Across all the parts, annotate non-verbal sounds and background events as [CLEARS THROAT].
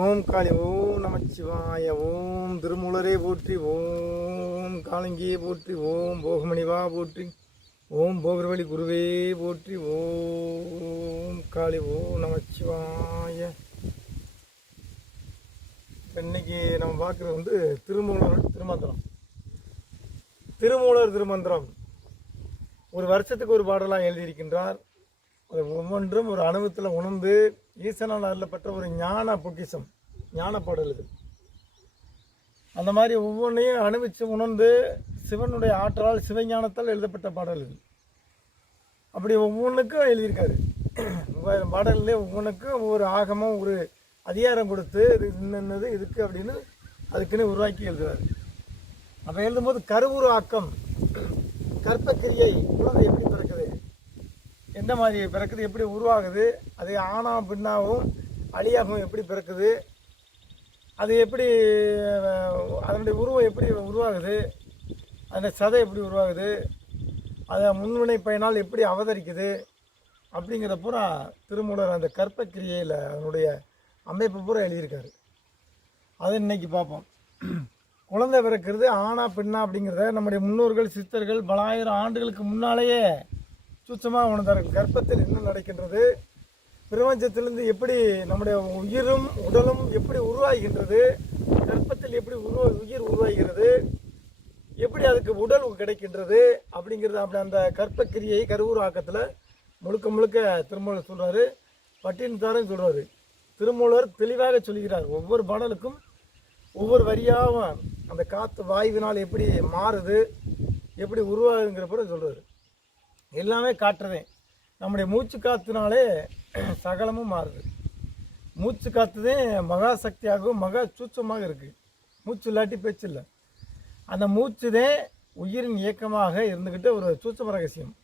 ஓம் காளி ஓம் நமச்சிவாய ஓம் திருமூலரே போற்றி ஓம் காலங்கியே போற்றி ஓம் போகமணிவா போற்றி ஓம் போகர்வழி குருவே போற்றி ஓம் காளி ஓம் நமச்சிவாய. இன்னைக்கு நம்ம பார்க்குறது வந்து திருமூலர் திருமந்திரம். திருமூலர் திருமந்திரம். ஒரு வருஷத்துக்கு ஒரு பாடலாக எழுதியிருக்கின்றார். அது ஒவ்வொன்றும் ஒரு அனுபவத்தில் உணர்ந்து ஈசனால் அருளப்பட்ட ஒரு ஞான பொக்கிஷம் ஞான பாடல் இது. அந்த மாதிரி ஒவ்வொன்றையும் அனுபவித்து உணர்ந்து சிவனுடைய ஆற்றலால் சிவஞானத்தால் எழுதப்பட்ட பாடல் இது. அப்படி ஒவ்வொன்றுக்கும் எழுதியிருக்காரு. ஒவ்வொரு பாடல்லே ஒவ்வொன்றுக்கும் ஒவ்வொரு ஆகமும் ஒரு அதிகாரம் கொடுத்து இது இன்னது இதுக்கு அப்படின்னு அதுக்குன்னு உருவாக்கி எழுதுறாரு. அப்போ எழுதும்போது கருவுரு ஆக்கம் கற்பக்கிரியை குழந்தை எப்படி பிறக்குது எந்த மாதிரி பிறக்குது எப்படி உருவாகுது அது ஆணா பின்னாவும் அழியாகவும் எப்படி பிறக்குது அது எப்படி அதனுடைய உருவம் எப்படி உருவாகுது அந்த சதை எப்படி உருவாகுது அதை முன்வினை பயனால் எப்படி அவதரிக்குது அப்படிங்கிறத பூரா திருமூலர் அந்த கற்பக்கிரியையில் அதனுடைய அமைப்பு பூரா எழுதியிருக்காரு. அதை இன்றைக்கி பார்ப்போம். குழந்தை பிறக்கிறது ஆணா பெண்ணா அப்படிங்கிறத நம்முடைய முன்னோர்கள் சித்தர்கள் பல ஆயிரம் ஆண்டுகளுக்கு முன்னாலேயே சூட்சமாக உணர்ந்தார்கள் கர்ப்பத்தில் என்ன நடக்கின்றது? பிரபஞ்சத்திலிருந்து எப்படி நம்முடைய உயிரும் உடலும் எப்படி உருவாகின்றது? கர்ப்பத்தில் எப்படி உருவா உயிர் உருவாகிறது? எப்படி அதுக்கு உடல் கிடைக்கின்றது? அப்படிங்கிறது அப்படி அந்த கர்ப்பக்கிரியை கருவுருவாக்கத்தில் முழுக்க முழுக்க திருமூலர் சொல்கிறாரு பட்டினத்தாரும் சொல்கிறாரு திருமூலர் தெளிவாக சொல்கிறார். ஒவ்வொரு பாடலுக்கும் ஒவ்வொரு வரியாகவும் அந்த காற்று வாயுவினால் எப்படி மாறுது எப்படி உருவாகுங்கிற கூட சொல்கிறாரு எல்லாமே காட்டுறதே நம்முடைய மூச்சு காத்துனாலே [CLEARS THROAT] சகலமும் மாறுது. மூச்சு காற்றுதே மகா சக்தியாகவும் மகா சூட்சமாக இருக்குது மூச்சு இல்லாட்டி பேச்சு இல்லை. அந்த மூச்சுதே உயிரின் இயக்கமாக இருந்துக்கிட்டு ஒரு சூட்சம ரகசியம்.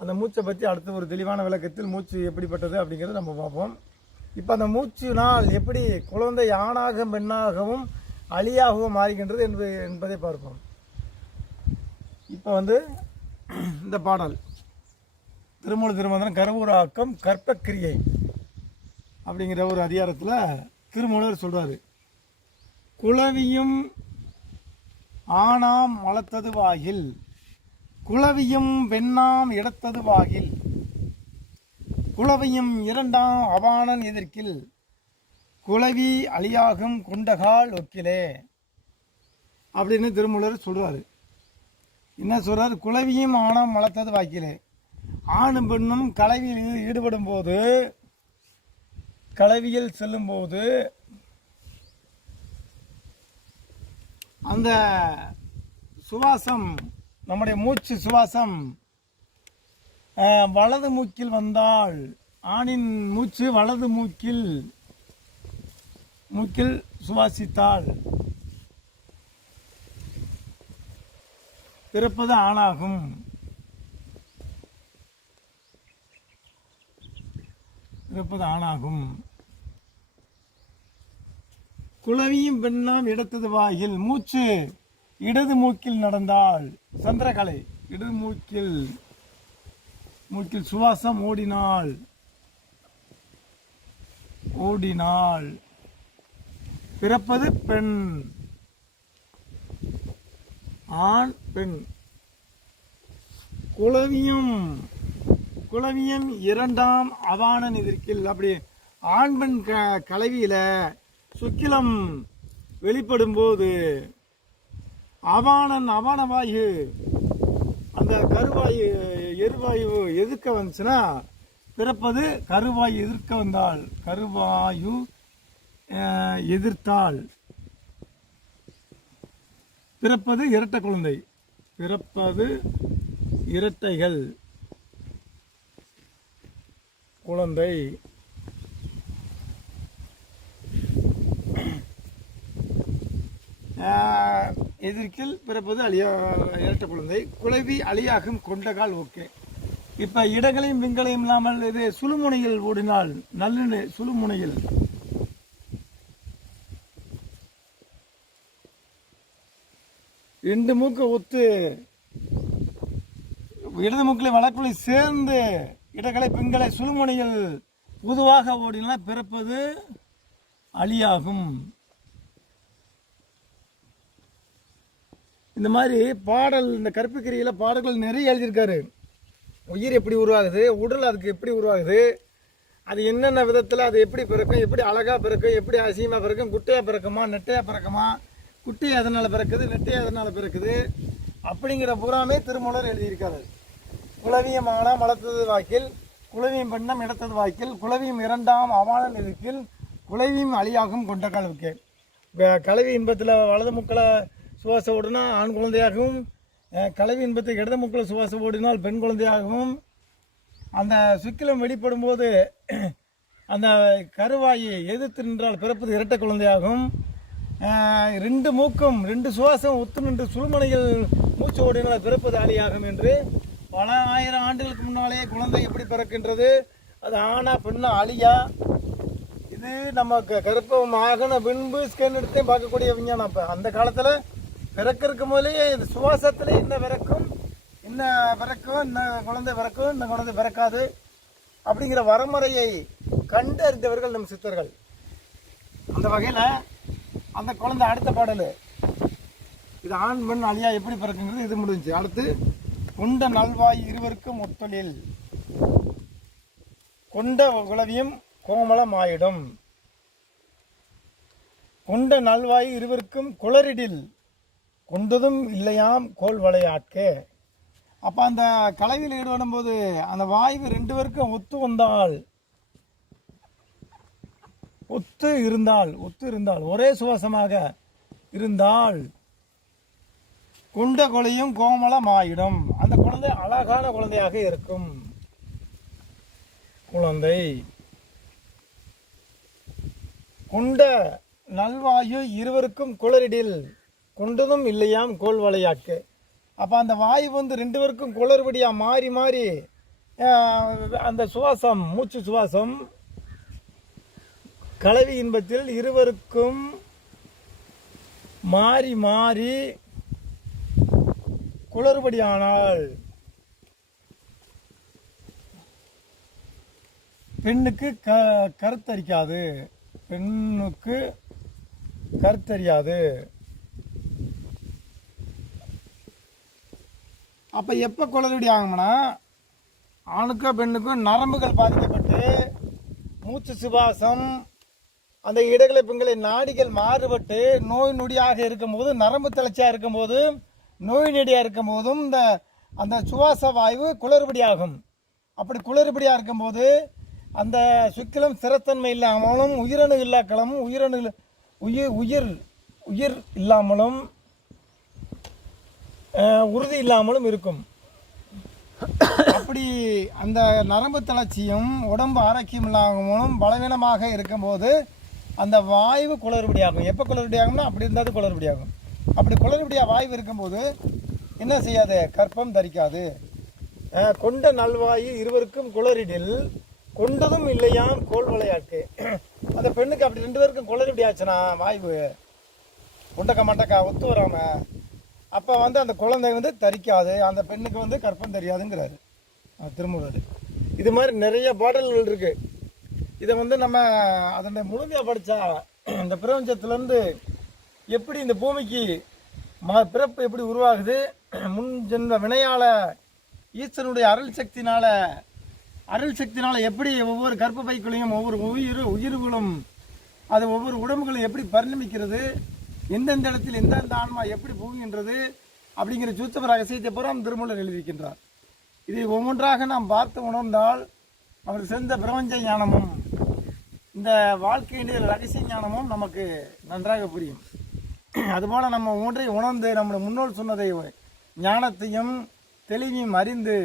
அந்த மூச்சை பற்றி அடுத்த ஒரு தெளிவான விளக்கத்தில் மூச்சு எப்படிப்பட்டது அப்படிங்கிறத நம்ம பார்ப்போம். இப்போ அந்த மூச்சுனால் எப்படி குழந்தை ஆணாக பெண்ணாகவும் அழியாகவும் மாறுகின்றது என்பது என்பதை பார்ப்போம். இப்போ வந்து இந்த பாடல். திருமூல திருமந்திரம் கருவூராக்கம் கற்பக்கிரியை அப்படிங்கிற ஒரு அதிகாரத்தில் திருமூலர் சொல்றாரு. குளவியும் ஆணாம் வளர்த்தது வாயில் குளவியும் வெண்ணாம் இடத்தது வாயில் குளவியும் இரண்டாம் அவானன் எதிர்க்கில் குளவி அழியாகும் குண்டகால் ஒக்கிலே அப்படின்னு திருமூலர் சொல்கிறாரு என்ன சொல்கிறார் குலவியும் ஆணும் வளர்த்தது வாக்கிலே. ஆணும் பெண்ணும் கலவியில் ஈடுபடும் போது கலவியில் செல்லும்போது அந்த சுவாசம் நம்முடைய மூச்சு சுவாசம் வலது மூக்கில் வந்தால் ஆணின் மூச்சு வலது மூக்கில் மூக்கில் சுவாசித்தாள் பிறப்பது ஆணாகும். பிறப்பது ஆணாகும். குளவியும் பெண்ணாம் இடத்தது வாயில். மூச்சு இடது மூக்கில் நடந்தால் சந்திரகலை இடது மூக்கில் மூக்கில் சுவாசம் ஓடினால் ஓடினால் பிறப்பது பெண். ஆண் பெண். குலவியம் குலவியம் இரண்டாம் அவாணன் எதிர்க்கில் அப்படி ஆண் பெண் க கலவியில் சுக்கிலம் வெளிப்படும் போது அவாணன் அவானவாயு அந்த கருவாயு எருவாயு எதிர்க்க வந்துச்சுன்னா பிறப்பது கருவாயு எதிர்க்க வந்தால் கருவாயு எதிர்த்தாள் பிறப்பது இரட்டை குழந்தை. பிறப்பது இரட்டைகள். குழந்தை. எதிர்க்கில் பிறப்பது அழியா இரட்டை குழந்தை. குழவி அழியாகும் கொண்டகால் ஓகே இப்போ இடங்களையும் விங்களையும் இல்லாமல் இது சுழுமுனையில் ஓடினால் நல்ல சுழுமுனையில் ரெண்டு மூக்கை ஒத்து இடது மூக்கில் வழக்குள்ளே சேர்ந்து இடக்கலை பெண்களை சுழுமுனையில் பொதுவாக ஓடினா பிறப்பது அழியாகும். இந்த மாதிரி பாடல் இந்த கற்பிக்கிரியில் பாடல்கள் நிறைய எழுதியிருக்காரு. உயிர் எப்படி உருவாகுது உடல் அதுக்கு எப்படி உருவாகுது அது என்னென்ன விதத்தில் அது எப்படி பிறக்கும் எப்படி அழகாக பிறக்கும் எப்படி அசிங்கமாக பிறக்கும் குட்டையாக பிறக்குமா நெட்டையாக பிறக்குமா குட்டி எதனால் பிறக்குது வெட்டி எதனால் பிறக்குது. அப்படிங்கிற புறாமே திருமூலர் எழுதியிருக்காரு. குலவியம் ஆனா மலத்தது வாக்கில் குலவியும் பெண்ணம் இடத்தது வாக்கில் குலவியும் இரண்டாம் அவாளன் இருக்கில் குலவியும் அழியாகும் கொண்ட கலவுக்கு கலவி இன்பத்தில் வலது முக்களை சுவாச ஓடுனா ஆண் குழந்தையாகவும் கலவி இன்பத்தை இடது முக்களை சுவாச ஓடினால் பெண் குழந்தையாகவும் அந்த சுக்கிலம் வெளிப்படும் போது அந்த கருவாயை எதிர்த்து நின்றால் பிறப்பது இரட்டை குழந்தையாகும். ரெண்டு மூக்கும் ரெண்டு சுவாசம் ஒத்து நின்று சுழுமனையில் மூச்சு ஓடினால் பிறப்பது அழியாகும் என்று பல ஆயிரம் ஆண்டுகளுக்கு முன்னாலே குழந்தை எப்படி பிறக்கின்றது? அது ஆனா பெண்ணா அழியா இது நம்ம கருப்பம் ஆகின பின்பு ஸ்கேன் எடுத்தே பார்க்கக்கூடிய விஞ்ஞானம். அப்போ அந்த காலத்தில் பிறக்கிறதுக்கு முதலேயே இது சுவாசத்தில் என்ன பிறக்கும்? என்ன பிறக்கும்? இந்த குழந்தை பிறக்கும்? இந்த குழந்தை பிறக்காது? அப்படிங்கிற வரமுறையை கண்டறிந்தவர்கள் நம் சித்தர்கள். அந்த வகையில் அந்த குழந்தை அடுத்த பாடல். இது ஆண் பெண் அழியா எப்படி பிறக்குங்கிறது இது முடிஞ்சுச்சு அடுத்து கொண்ட நல்வாய் இருவருக்கும் ஒத்தொழில் கொண்ட குலவியும் கோமளமாயிடும் கொண்ட நல்வாய் இருவருக்கும் குளரிடில் கொண்டதும் இல்லையாம் கோல் வளையாட்கே. அப்போ அந்த கலவியில் ஈடுபடும் போது அந்த வாய்வு ரெண்டு பேருக்கும் ஒத்து வந்தால் ஒத்து இருந்தால் ஒத்து இருந்தால் ஒரே சுவாசமாக இருந்தால் குண்ட கொலையும் கோமளமாயிடும். அந்த குழந்தை அழகான குழந்தையாக இருக்கும். குழந்தை. குண்ட நல்வாயு இருவருக்கும் குளரிடில் குண்டதும் இல்லையாம் கோல் வளையாக்கு அப்போ அந்த வாயு வந்து ரெண்டு பேருக்கும் குளறுபடியாக மாறி மாறி அந்த சுவாசம் மூச்சு சுவாசம் கலவி இன்பத்தில் இருவருக்கும் மாறி மாறி குளறுபடியானால் பெண்ணுக்கு க கருத்தரிக்காது. பெண்ணுக்கு கருத்தறியாது அப்போ எப்போ குளறுபடி ஆகும்னா ஆணுக்கும் பெண்ணுக்கும் நரம்புகள் பாதிக்கப்பட்டு மூச்சு சுவாசம் அந்த இடங்களை பெண்களை நாடிகள் மாறுபட்டு நோய் நொடியாக இருக்கும்போது நரம்பு தளர்ச்சியாக இருக்கும்போது நோய் நொடியாக இருக்கும் போதும் இந்த அந்த சுவாச வாயு குளறுபடியாகும். அப்படி குளறுபடியாக இருக்கும்போது அந்த சுக்கிலம் ஸ்திரத்தன்மை இல்லாமலும் உயிரணு இல்லாக்களமும் உயிரணு உயிர் உயிர் உயிர் இல்லாமலும் உறுதி இல்லாமலும் இருக்கும். அப்படி அந்த நரம்பு தளர்ச்சியும் உடம்பு ஆரோக்கியம் இல்லாமலும் பலவீனமாக இருக்கும்போது அந்த வாய்வு குளறுபடியாகும். எப்போ குளறுபடியாகும்னா அப்படி இருந்தால் குளறுபடியாகும். அப்படி குளறுபடியாக வாய்வு இருக்கும்போது என்ன செய்யாது? கற்பம் தரிக்காது. கொண்ட நல்வாயு இருவருக்கும் குளறிடில் கொண்டதும் இல்லையாம் கோல் விளையாட்டு அந்த பெண்ணுக்கு அப்படி ரெண்டு பேருக்கும் குளறுபடி ஆச்சுன்னா வாய்வு. உண்டக்க மண்டக்கா ஒத்து வராம. அப்போ வந்து அந்த குழந்தை வந்து தரிக்காது. அந்த பெண்ணுக்கு வந்து கற்பம் தெரியாதுங்கிறாரு. திருமூலர் இது மாதிரி நிறைய பாடல்கள் இருக்குது இதை வந்து நம்ம அதனை முழுமையாக படித்தா இந்த பிரபஞ்சத்துலேருந்து எப்படி இந்த பூமிக்கு ம பிறப்பு எப்படி உருவாகுது? முன் ஜென்ம வினையால் ஈஸ்வரனுடைய அருள் சக்தினால் அருள் சக்தினால் எப்படி ஒவ்வொரு கர்ப்பப்பைக்குள்ளேயும் ஒவ்வொரு உயிர் உயிர்களும் அது ஒவ்வொரு உடம்புகளும் எப்படி பரிணமிக்கிறது? எந்தெந்த இடத்தில் எந்தெந்த ஆன்மா எப்படி புகுகின்றது? அப்படிங்கிற சூத்தம ரகசியத்தை பூரா திருமூலர் எழுதியிருக்கின்றார். இதை ஒவ்வொன்றாக நாம் பார்த்து உணர்ந்தால் அவர் சென்ற பிரபஞ்ச ஞானமும் இந்த வாழ்க்கையினுடைய ரகசிய ஞானமும் நமக்கு நன்றாக புரியும். அதுபோல் நம்ம ஒன்றை உணர்ந்து நம்முடைய முன்னோர் சொன்னதை ஞானத்தையும் தெளிவையும் அறிந்து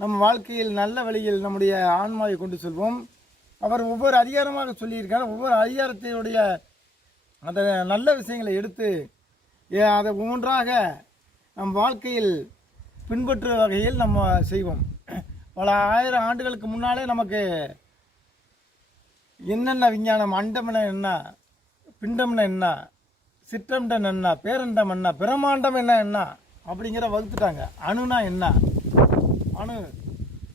நம் வாழ்க்கையில் நல்ல வழியில் நம்முடைய ஆன்மாவை கொண்டு செல்வோம். அவர் ஒவ்வொரு அதிகாரமாக சொல்லியிருக்கார். ஒவ்வொரு அதிகாரத்தினுடைய அந்த நல்ல விஷயங்களை எடுத்து அதை ஒவ்வொன்றாக நம் வாழ்க்கையில் பின்பற்றுற வகையில் நம்ம செய்வோம். பல ஆயிரம் ஆண்டுகளுக்கு முன்னாலே நமக்கு என்னென்ன விஞ்ஞானம் அண்டம்னா என்ன பிண்டம்னா என்ன சிற்றம்டன் என்ன பேரண்டம் என்ன பிரமாண்டம் என்ன என்ன அப்படிங்கிற வகுத்துட்டாங்க. அணுனா என்ன? அணு.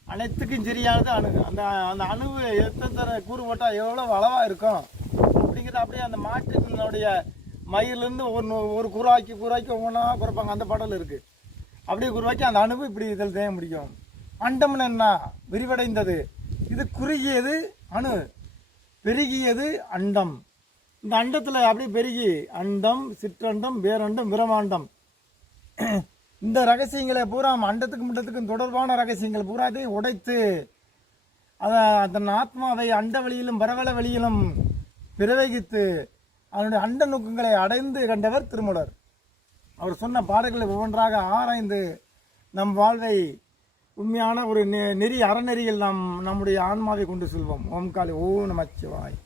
அனைத்துக்கும் சரியானது அணு. அந்த அந்த அணுவு எத்தனை கூறு போட்டால் எவ்வளோ அளவாக இருக்கும்? அப்படிங்கிற அப்படியே அந்த மாட்டினுடைய மயிலிருந்து ஒரு ஒரு குறாக்கி குறாக்கி ஒவ்வொன்றா குறைப்பாங்க. அந்த பாடல் இருக்குது அப்படியே குருவாக்கி அந்த அணுவு இப்படி இதில் தேய முடியும். அண்டம்னு என்ன? விரிவடைந்தது. இது குறுகியது அணு. பெருகியது அண்டம். இந்த அண்டத்தில் அப்படியே பெருகி அண்டம் சிற்றண்டம் வேரண்டம் பிரமாண்டம் இந்த ரகசியங்களை பூரா அண்டத்துக்கும் முண்டத்துக்கும் தொடர்பான ரகசியங்கள் பூராத்தையும் உடைத்து அதை அதன் ஆத்மாவை அண்ட வழியிலும் பரவல வழியிலும் பிரவகித்து அதனுடைய அண்ட நோக்கங்களை அடைந்து கண்டவர் திருமூலர். அவர் சொன்ன பாடல்களை ஒவ்வொன்றாக ஆராய்ந்து நம் வாழ்வை உண்மையான ஒரு நெ- நெறி அறநெறியில் நாம் நம்முடைய ஆன்மாவை கொண்டு செல்வோம். ஓம் காலி ஓ நமச்சிவாய்.